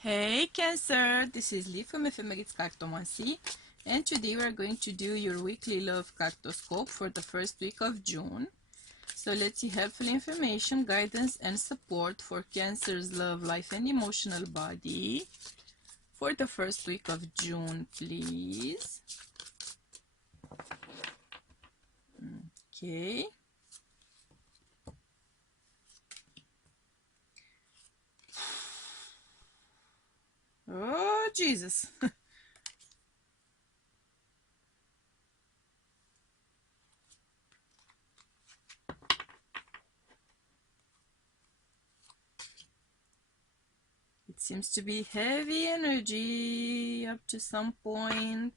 Hey Cancer, this is Lee from Ephemerate Cartomancy, and today we are going to do your weekly Love Cartoscope for the first week of June. So let's see helpful information, guidance and support for Cancer's love life and emotional body for the first week of June, please. Okay. Oh, Jesus. It seems to be heavy energy up to some point.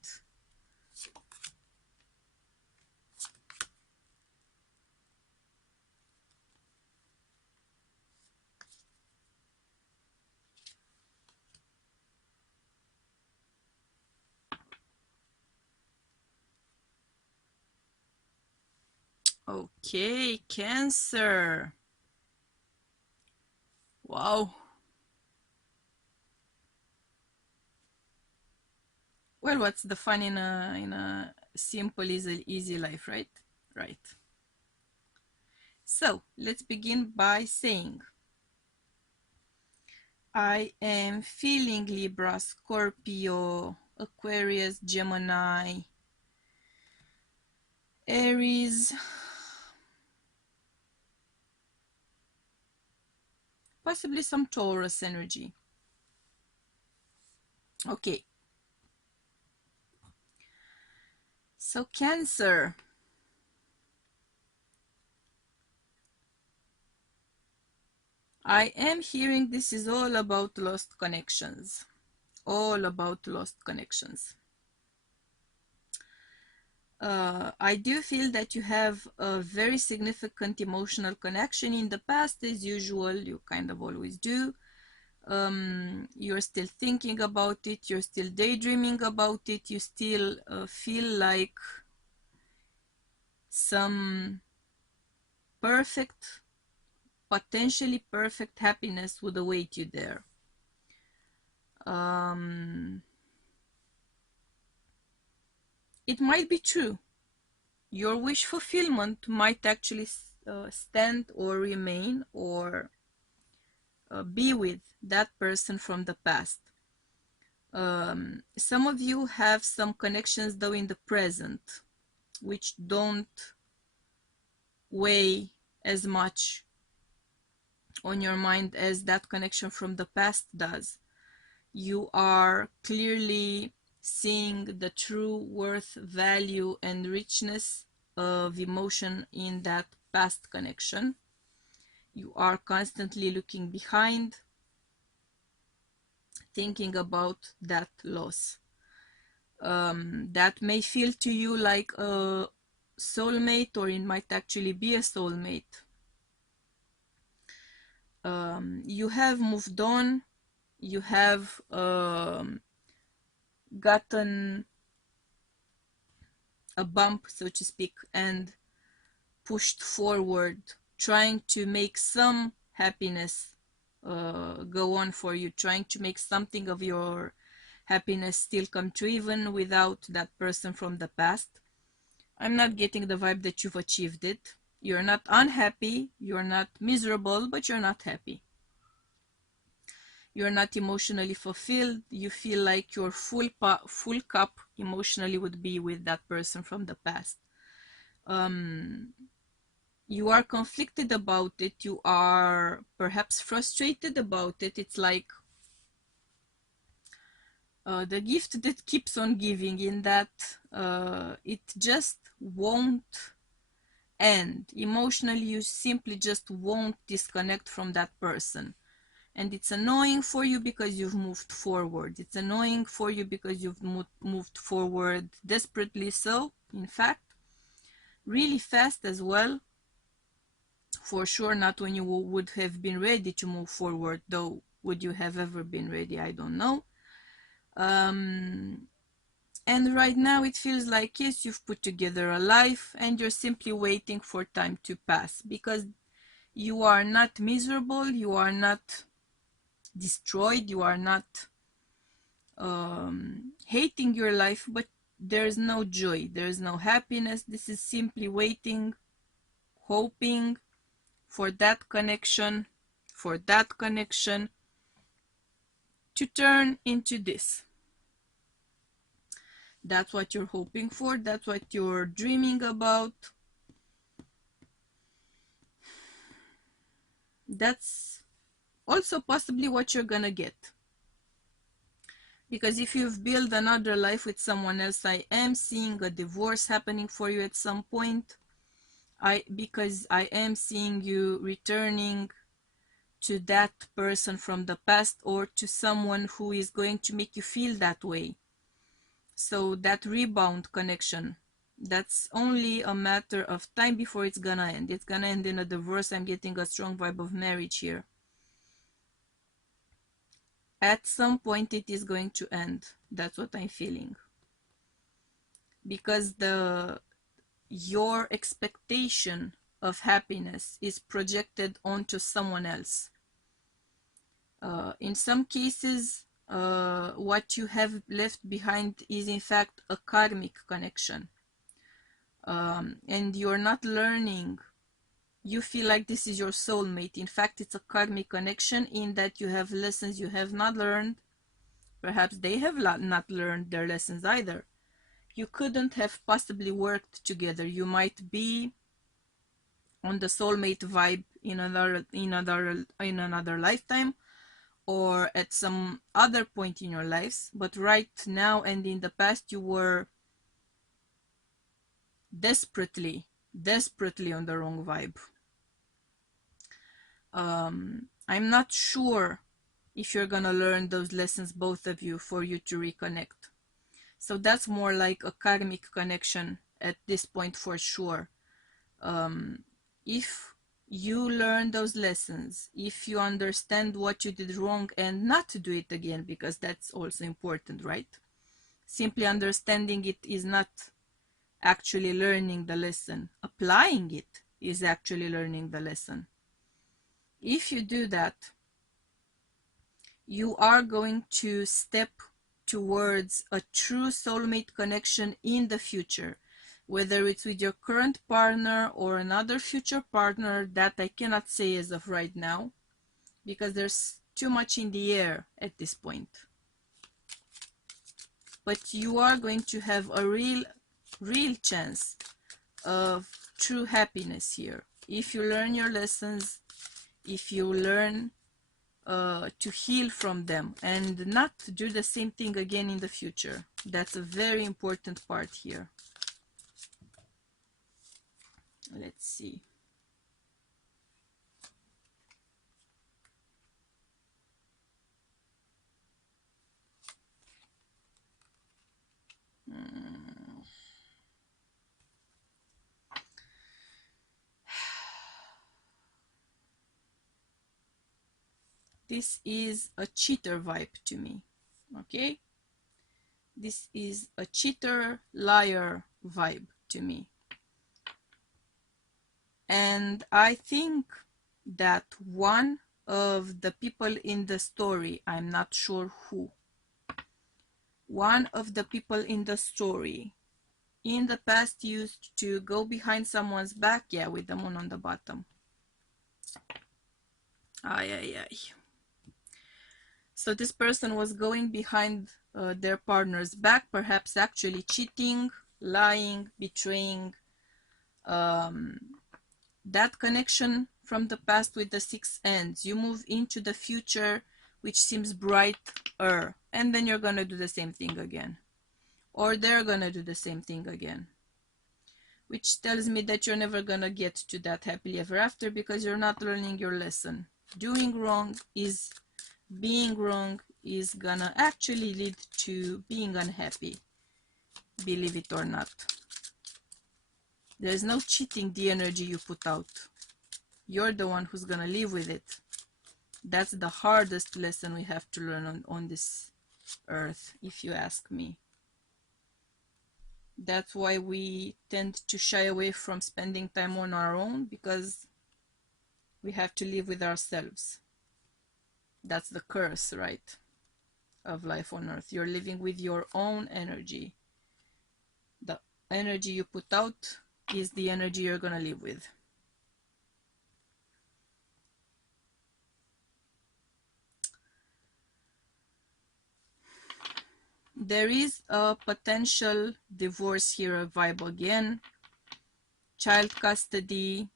Okay, Cancer. Wow. Well, what's the fun in a simple, easy life, right? Right. So let's begin by saying, I am feeling Libra, Scorpio, Aquarius, Gemini, Aries, possibly some Taurus energy. Okay. So Cancer. I am hearing this is all about lost connections. All about lost connections. I do feel that you have a very significant emotional connection in the past, as usual. You kind of always do. You're still thinking about it. You're still daydreaming about it. You still feel like some perfect, potentially perfect happiness would await you there. It might be true. Your wish fulfillment might actually stand or remain or be with that person from the past. Some of you have some connections though in the present, which don't weigh as much on your mind as that connection from the past does. You are clearly seeing the true worth, value, and richness of emotion in that past connection. You are constantly looking behind, thinking about that loss. That may feel to you like a soulmate, or it might actually be a soulmate. You have moved on, you have gotten a bump, so to speak, and pushed forward, trying to make some happiness go on for you, trying to make something of your happiness still come true, even without that person from the past. I'm not getting the vibe that you've achieved it. You're not unhappy, you're not miserable, but you're not happy. You're not emotionally fulfilled. You feel like your full cup emotionally would be with that person from the past. You are conflicted about it. You are perhaps frustrated about it. It's like the gift that keeps on giving, in that it just won't end. Emotionally, you simply just won't disconnect from that person. And it's annoying for you because you've moved forward. It's annoying for you because you've moved forward desperately so, in fact, really fast as well. For sure, not when you would have been ready to move forward, though. Would you have ever been ready? I don't know. And right now it feels like, yes, you've put together a life and you're simply waiting for time to pass, because you are not miserable, you are not destroyed, you are not hating your life, but there is no joy, there is no happiness. This is simply waiting, hoping for that connection, to turn into this. That's what you're hoping for, that's what you're dreaming about. That's also possibly what you're gonna get. Because if you've built another life with someone else, I am seeing a divorce happening for you at some point. Because I am seeing you returning to that person from the past, or to someone who is going to make you feel that way. So that rebound connection, that's only a matter of time before it's gonna end. It's gonna end in a divorce. I'm getting a strong vibe of marriage here. At some point it is going to end. That's what I'm feeling. Because your expectation of happiness is projected onto someone else. In some cases, what you have left behind is in fact a karmic connection. And you're not learning. You feel like this is your soulmate. In fact, it's a karmic connection in that you have lessons you have not learned. Perhaps they have not learned their lessons either. You couldn't have possibly worked together. You might be on the soulmate vibe in another lifetime, or at some other point in your lives, but right now and in the past you were desperately on the wrong vibe. I'm not sure if you're gonna learn those lessons, both of you, for you to reconnect. So that's more like a karmic connection at this point for sure. If you learn those lessons, if you understand what you did wrong and not to do it again, because that's also important, right? Simply understanding it is not actually learning the lesson. Applying it is actually learning the lesson. If you do that, you are going to step towards a true soulmate connection in the future, whether it's with your current partner or another future partner. That I cannot say as of right now, because there's too much in the air at this point. But you are going to have a real chance of true happiness here if you learn your lessons, if you learn to heal from them and not do the same thing again in the future. That's a very important part here. Let's see. This is a cheater vibe to me, okay? This is a cheater, liar vibe to me. And I think that one of the people in the story, I'm not sure who, one of the people in the story in the past used to go behind someone's back, yeah, with the moon on the bottom. Ay. So this person was going behind their partner's back, perhaps actually cheating, lying, betraying. That connection from the past with the six ends. You move into the future, which seems brighter, and then you're gonna do the same thing again. Or they're gonna do the same thing again. Which tells me that you're never gonna get to that happily ever after, because you're not learning your lesson. Being wrong is gonna actually lead to being unhappy, believe it or not. There's no cheating the energy you put out. You're the one who's gonna live with it. That's the hardest lesson we have to learn on this earth, if you ask me. That's why we tend to shy away from spending time on our own, because we have to live with ourselves. That's the curse, right, of life on earth. You're living with your own energy. The energy you put out is the energy you're gonna live with. There is a potential divorce here, a vibe again. Child custody,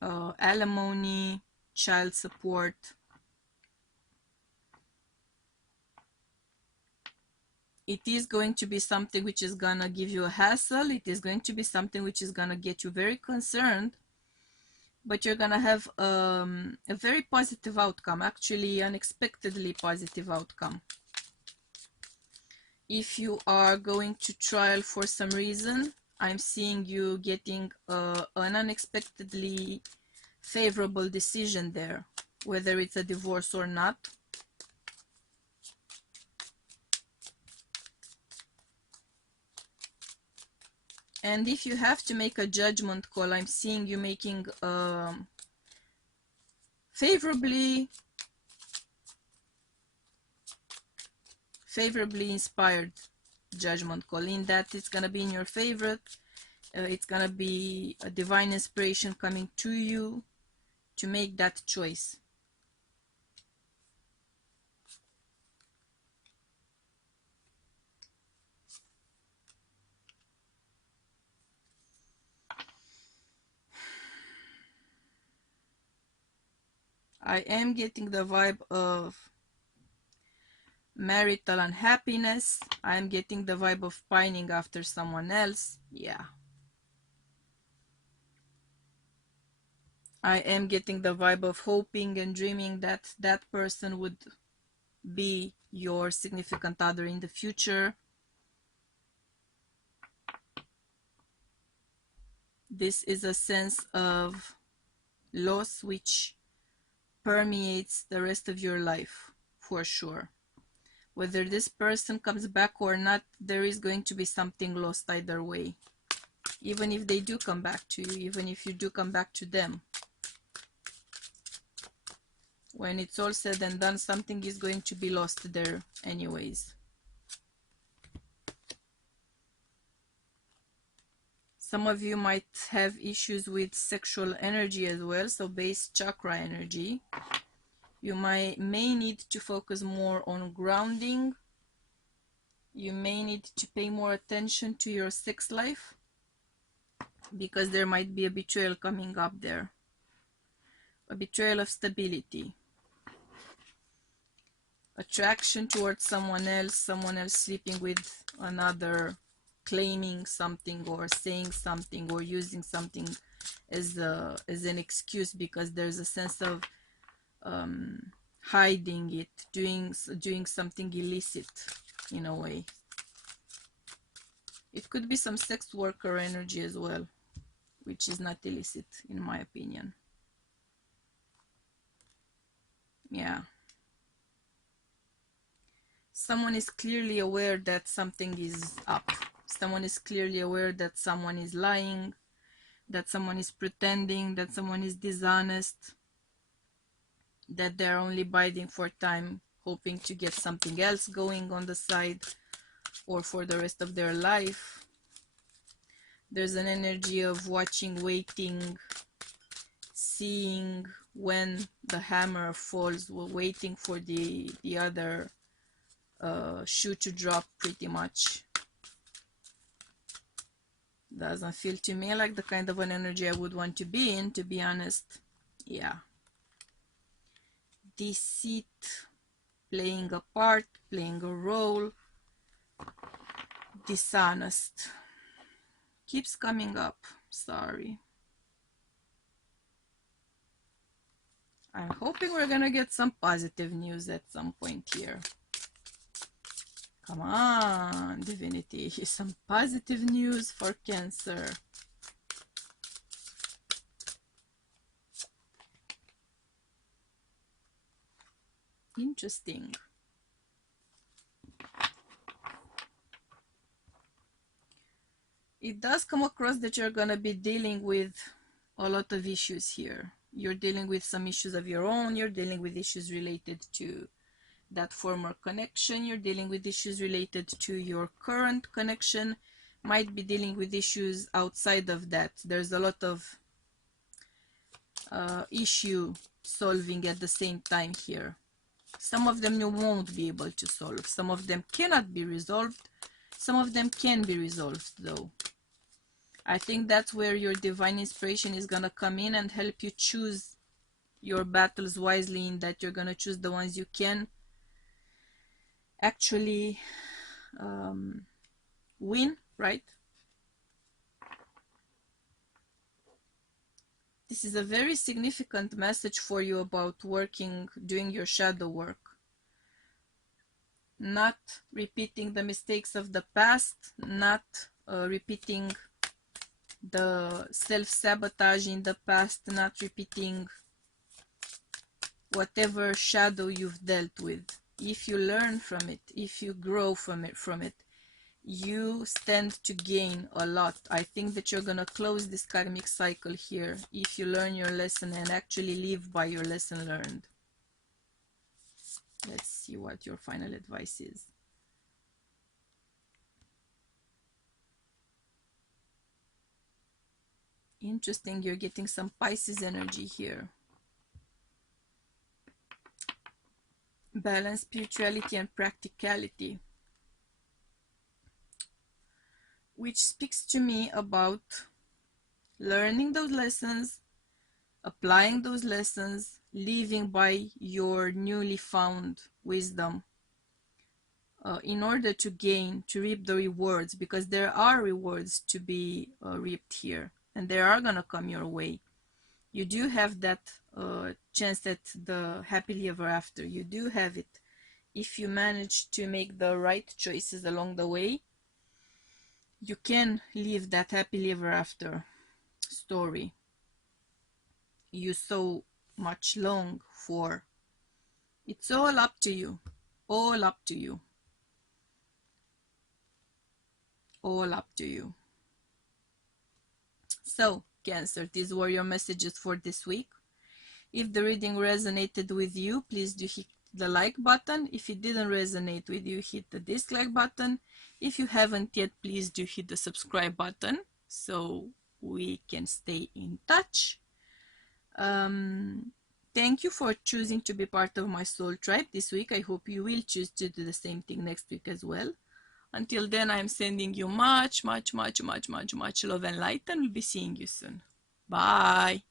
alimony, child support. It is going to be something which is gonna give you a hassle. It is going to be something which is gonna get you very concerned, but you're gonna have a very positive outcome, actually unexpectedly positive outcome. If you are going to trial for some reason, I'm seeing you getting an unexpectedly favorable decision there, whether it's a divorce or not. And if you have to make a judgment call, I'm seeing you making favorably inspired judgment call, in that it's gonna be in your favorite. It's gonna be a divine inspiration coming to you to make that choice. I am getting the vibe of marital unhappiness. I am getting the vibe of pining after someone else. Yeah. I am getting the vibe of hoping and dreaming that that person would be your significant other in the future. This is a sense of loss which permeates the rest of your life, for sure. Whether this person comes back or not, there is going to be something lost either way. Even if they do come back to you, even if you do come back to them. When it's all said and done, something is going to be lost there anyways. Some of you might have issues with sexual energy as well, so base chakra energy. You may need to focus more on grounding. You may need to pay more attention to your sex life, because there might be a betrayal coming up there. A betrayal of stability. Attraction towards someone else sleeping with another, claiming something or saying something or using something as an excuse, because there's a sense of hiding it, doing something illicit in a way. It could be some sex worker energy as well, which is not illicit in my opinion. Yeah. Someone is clearly aware that something is up. Someone is clearly aware that someone is lying, that someone is pretending, that someone is dishonest, that they're only biding for time, hoping to get something else going on the side or for the rest of their life. There's an energy of watching, waiting, seeing when the hammer falls, waiting for the other shoe to drop, pretty much. Doesn't feel to me like the kind of an energy I would want to be in, to be honest. Yeah. Deceit playing a part, playing a role. Dishonest keeps coming up. Sorry. I'm hoping we're gonna get some positive news at some point here. Come on, divinity, some positive news for Cancer. Interesting. It does come across that you're gonna be dealing with a lot of issues here. you're dealing with some issues of your own, you're dealing with issues related to that former connection, you're dealing with issues related to your current connection, might be dealing with issues outside of that. There's a lot of issue solving at the same time here. Some of them you won't be able to solve. Some of them cannot be resolved. Some of them can be resolved though. I think that's where your divine inspiration is going to come in and help you choose your battles wisely, in that you're going to choose the ones you can actually win, right? This is a very significant message for you about working, doing your shadow work. Not repeating the mistakes of the past, not repeating the self-sabotage in the past, not repeating whatever shadow you've dealt with. If you learn from it, if you grow from it, you stand to gain a lot. I think that you're gonna close this karmic cycle here if you learn your lesson and actually live by your lesson learned. Let's see what your final advice is. Interesting, you're getting some Pisces energy here. Balance, spirituality, and practicality, which speaks to me about learning those lessons, applying those lessons, living by your newly found wisdom in order to gain, to reap the rewards, because there are rewards to be reaped here, and they are gonna come your way. You do have that chance at the happily ever after. You do have it. If you manage to make the right choices along the way, you can live that happily ever after story you so much long for. It's all up to you. All up to you. All up to you. So, Cancer, these were your messages for this week. If the reading resonated with you, please do hit the like button. If it didn't resonate with you, hit the dislike button. If you haven't yet, please do hit the subscribe button so we can stay in touch. Thank you for choosing to be part of my soul tribe this week. I hope you will choose to do the same thing next week as well. Until then, I'm sending you much love and light, and we'll be seeing you soon. Bye.